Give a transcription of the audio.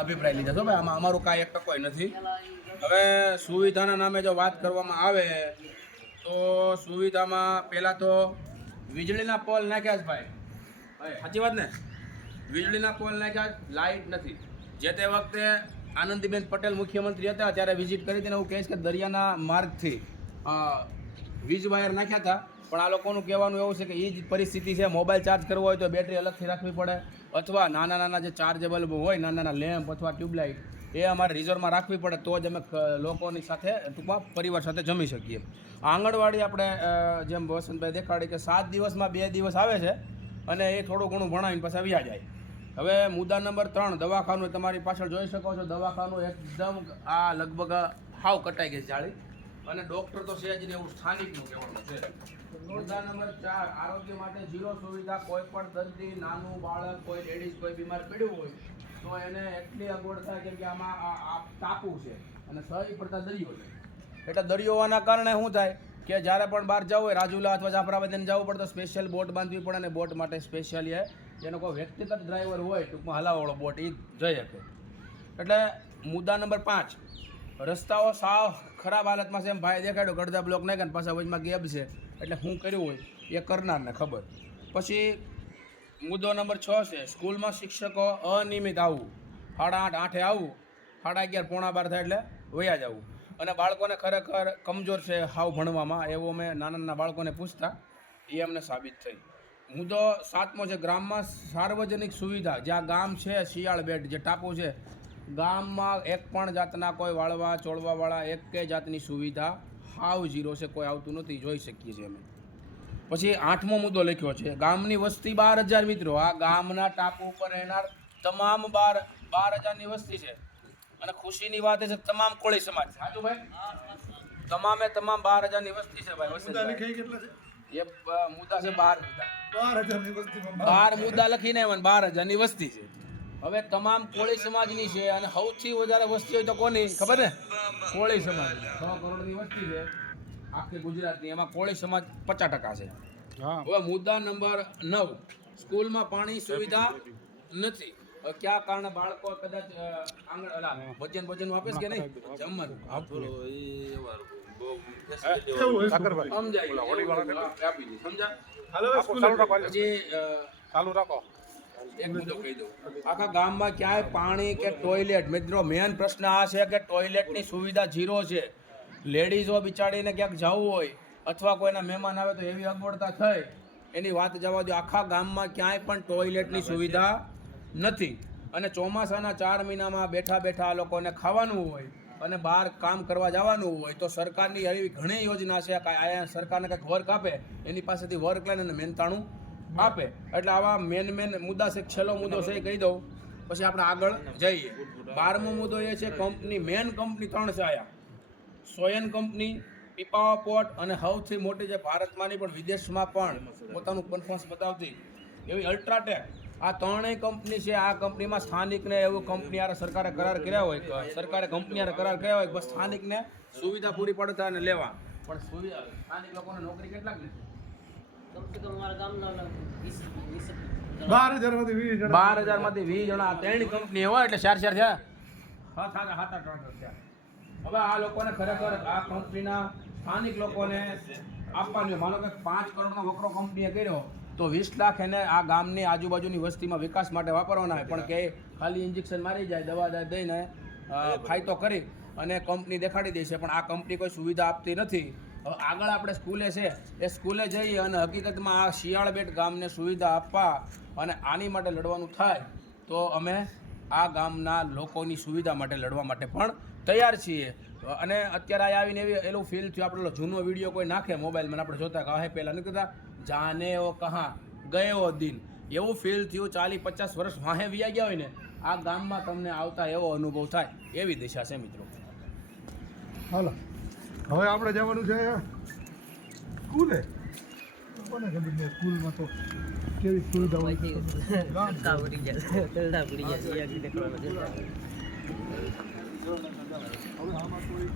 અભિપ્રાય લીધા છો ભાઈ, આમાં અમારું કાંઈ 1% નથી. હવે સુવિધાના નામે જો વાત કરવામાં આવે તો સુવિધામાં પહેલાં તો વીજળીના પોલ નાખ્યા છે ભાઈ. સાચી વાત ને? વીજળીના પોલ નાખ્યા, લાઇટ નથી. જે તે વખતે આનંદીબેન પટેલ મુખ્યમંત્રી હતા ત્યારે વિઝિટ કરી હતી ને એવું કહીશ કે દરિયાના માર્ગથી વીજ વાયર નાખ્યા હતા. પણ આ લોકોનું કહેવાનું એવું છે કે એ જ પરિસ્થિતિ છે. મોબાઈલ ચાર્જ કરવો હોય તો બેટરી અલગથી રાખવી પડે, અથવા નાના નાના જે ચાર્જેબલ હોય નાના નાના લેમ્પ અથવા ટ્યુબલાઇટ એ અમારે રિઝર્વમાં રાખવી પડે તો જ અમે લોકોની સાથે ટૂંકમાં પરિવાર સાથે જમી શકીએ. આંગણવાડી આપણે જેમ વસંતભાઈ દેખાડી કે 7 દિવસમાં 2 દિવસ આવે છે અને એ થોડું ઘણું ભણાવીને પાછા વ્યા જાય. હવે મુદ્દા નંબર 3 દવાખાનું તમારી પાછળ જોઈ શકો છો. દવાખાનું એકદમ આ લગભગ હાવ કટાઈ ગઈ જાળી અને ડૉક્ટર તો છે જ ને એવું સ્થાનિકનું કહેવાનું છે. મુદ્દા નંબર 4 આરોગ્ય માટે 0 સુવિધા. કોઈ પણ દર્દી, નાનું બાળક, કોઈ લેડીઝ કોઈ બીમાર પડ્યું હોય તો એને એટલી અગવડ થાય કેમ કે આમાં આ ટાપુ છે અને સહી પડતા દરિયો છે. એટલે દરિયો હોવાના કારણે શું થાય કે જ્યારે પણ બહાર જવું હોય રાજુલા અથવા જાફરાબાદને જવું પડે તો સ્પેશિયલ બોટ બાંધવી પડે અને બોટ માટે સ્પેશિયલી જેનો કોઈ વ્યક્તિગત ડ્રાઈવર હોય ટૂંકમાં હલાવવાળો બોટ એ જઈ શકે. એટલે મુદ્દા નંબર 5 રસ્તાઓ સાવ ખરાબ હાલતમાં છે. એમ ભાઈ દેખાડ્યો ગડદા બ્લોક નાખ્યા ને પાછા વચમાં ગેપ છે એટલે શું કર્યું હોય એ કરનારને ખબર. પછી મુદ્દો નંબર 6 છે સ્કૂલમાં શિક્ષકો અનિયમિત આવવું. 8:30 8 આવવું, 11:30 પોણા 12 થાય એટલે વયા જવું. અને બાળકોને ખરેખર કમજોર છે હાવ ભણવામાં એવું અમે નાના નાના બાળકોને પૂછતા એ અમને સાબિત થઈ. મુદ્દો 7મો છે ગ્રામમાં સાર્વજનિક સુવિધા. જ્યાં ગામ છે શિયાળ બેટ જે ટાપુ છે ગામમાં એક પણ જાતના કોઈ વાળવા ચોળવાવાળા એક કે જાતની સુવિધા હાવ 0 છે. કોઈ આવતું નથી, જોઈ શકીએ છીએ અમે. પછી 8મો મુદ્દો લખ્યો છે ગામની વસ્તી 12,000 મિત્રો. આ ગામના ટાપુ ઉપર રહેનાર તમામ 12,000ની વસ્તી છે. અને ખુશીની વાત એ છે તમામ કોળી સમાજ. સાચું ભાઈ? તમામે તમામ 12,000ની વસ્તી છે ભાઈ. એ મુદ્દા છે 12 મુદ્દા. 12 મુદ્દા લખીને 12,000ની વસ્તી છે. હવે તમામ કોળી સમાજની છે અને સૌથી વધારે વસ્તી હોય તો કોની ખબર ને? કોળી સમાજ. 6 કરોડની વસ્તી છે આખી ગુજરાતની, એમાં કોળી સમાજ 50% છે. હવે મુદ્દા નંબર 9 સ્કૂલમાં પાણી સુવિધા નથી. ક્યાં કારણે બાળકો કદાચ ભજન આપે કે નહીં જમવાનું આખા ગામમાં ક્યાંય પાણી કે ટોયલેટ. મિત્રો મેન પ્રશ્ન આ છે કે ટોયલેટની સુવિધા 0 છે. લેડીઝો બિચારીને ક્યાંક જવું હોય અથવા કોઈના મહેમાન આવે તો એવી અગવડતા થઈ એની વાત જવા દો. આખા ગામમાં ક્યાંય પણ ટોયલેટની સુવિધા નથી. અને ચોમાસાના 4 મહિનામાં બેઠા બેઠા આ લોકોને ખાવાનું હોય અને બહાર કામ કરવા જવાનું હોય તો સરકારની એવી ઘણી યોજના છે કે અહીંયા સરકારને કંઈક વર્ક આપે એની પાસેથી વર્ક લઈને અને મહેનતાણું આપે. એટલે આવા મેન મુદ્દા છે. છેલ્લો મુદ્દો છે એ કહી દઉં પછી આપણે આગળ જઈએ. 12મો મુદ્દો એ છે કંપની. મેન કંપની 3 છે આયા. સોયન કંપની, પીપાવા પોર્ટ અને સૌથી મોટી જે ભારતમાંની પણ વિદેશમાં પણ પોતાનું પરફોર્મન્સ બતાવતી એવી અલ્ટ્રાટેક. આ 3ય કંપની છે. આ કંપનીમાં સ્થાનિકને એવું કંપની યાર સરકારે કરાર કર્યા હોય, સરકારે કંપની યાર કરાર કર્યા હોય બસ સ્થાનિકને સુવિધા પૂરી પડતા અને લેવા. પણ સુવિધા સ્થાનિક લોકોને નોકરી કેટલાક લે? 12,000માંથી 20 જણા. 3 કંપની હોય એટલે 4 થયા. 7-8 થયા. હવે આ લોકોને ખરેખર આ કંપનીના સ્થાનિક લોકોને આપવાની. માનો કે 5 કરોડનો વકરો કંપનીએ કર્યો તો 20 લાખ એને આ ગામની આજુબાજુની વસ્તીમાં વિકાસ માટે વાપરવાના હોય. પણ કે ખાલી ઇન્જેક્શન મારી જાય, દવા દઈને ફાયદો કરી અને કંપની દેખાડી દે છે. પણ આ કંપની કોઈ સુવિધા આપતી નથી. હવે આગળ આપણે સ્કૂલે છે એ સ્કૂલે જઈએ અને હકીકતમાં આ શિયાળબેટ ગામને સુવિધા આપવા અને આની માટે લડવાનું થાય તો અમે આ ગામના લોકોની સુવિધા માટે લડવા માટે પણ તૈયાર છીએ. અને અત્યારે આવીને એવું ફીલ થયું. આપણે જૂનો વિડીયો કોઈ નાખે મોબાઈલમાં આપણે જોતા કહે પહેલાં નહીં કહેતા જાને ઓ કહા ગયો દિન, એવું ફીલ થયું. 40-50 વર્ષ વાહે વ્યા ગયા હોય ને આ ગામમાં તમને આવતા એવો અનુભવ થાય એવી દિશા છે મિત્રો. હાલો હવે આપણે જવાનું છે સ્કૂલે. કોને ખબર ને સ્કૂલમાં તો કેવી સુવિધા હોય. હવે આમાં કોઈ